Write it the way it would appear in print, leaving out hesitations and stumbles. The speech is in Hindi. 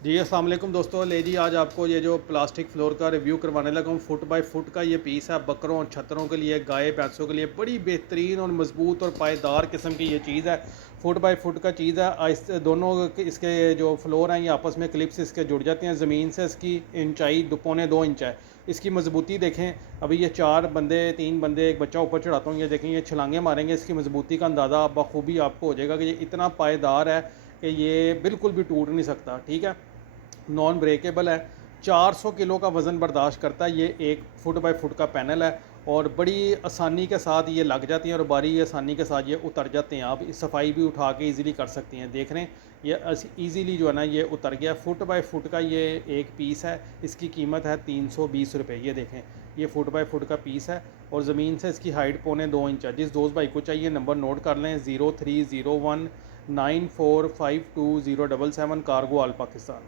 जी अस्सलाम वालेकुम दोस्तों। ले जी आज आपको ये जो प्लास्टिक फ्लोर का रिव्यू करवाने लगा हूँ। फुट बाय फुट का ये पीस है। बकरों और छतरों के लिए, गाय भैंसों के लिए बड़ी बेहतरीन और मजबूत और पायदार किस्म की ये चीज़ है। फुट बाय फुट का चीज़ है। इस दोनों इसके जो फ्लोर हैं ये आपस में क्लिप्स इसके जुड़ जाते हैं। ज़मीन से इसकी ऊंचाई 2 पौने 2 इंच है। इसकी मजबूती देखें। अभी ये 4 बंदे 3 बंदे एक बच्चा ऊपर चढ़ाता हूँ, ये देखें ये छलांगे मारेंगे। इसकी मजबूती का अंदाज़ा बखूबी आपको हो जाएगा कि ये इतना पायदार है कि ये बिल्कुल भी टूट नहीं सकता। ठीक है, नॉन ब्रेकेबल है। 400 किलो का वज़न बर्दाश्त करता है। ये 1 फुट बाय फुट का पैनल है और बड़ी आसानी के साथ ये लग जाती हैं और बड़ी आसानी के साथ ये उतर जाते हैं। आप सफाई भी उठा के इजीली कर सकती हैं। देख रहे हैं ये इजीली जो है ना ये उतर गया। फुट बाय फुट का ये एक पीस है। इसकी कीमत है 320 रुपये। ये देखें ये फुट बाय फुट का पीस है और ज़मीन से इसकी हाइट 1 पौने 2 इंच है। जिस दोस्त भाई को चाहिए नंबर नोट कर लें, 030194520777, कार्गो ऑल पाकिस्तान।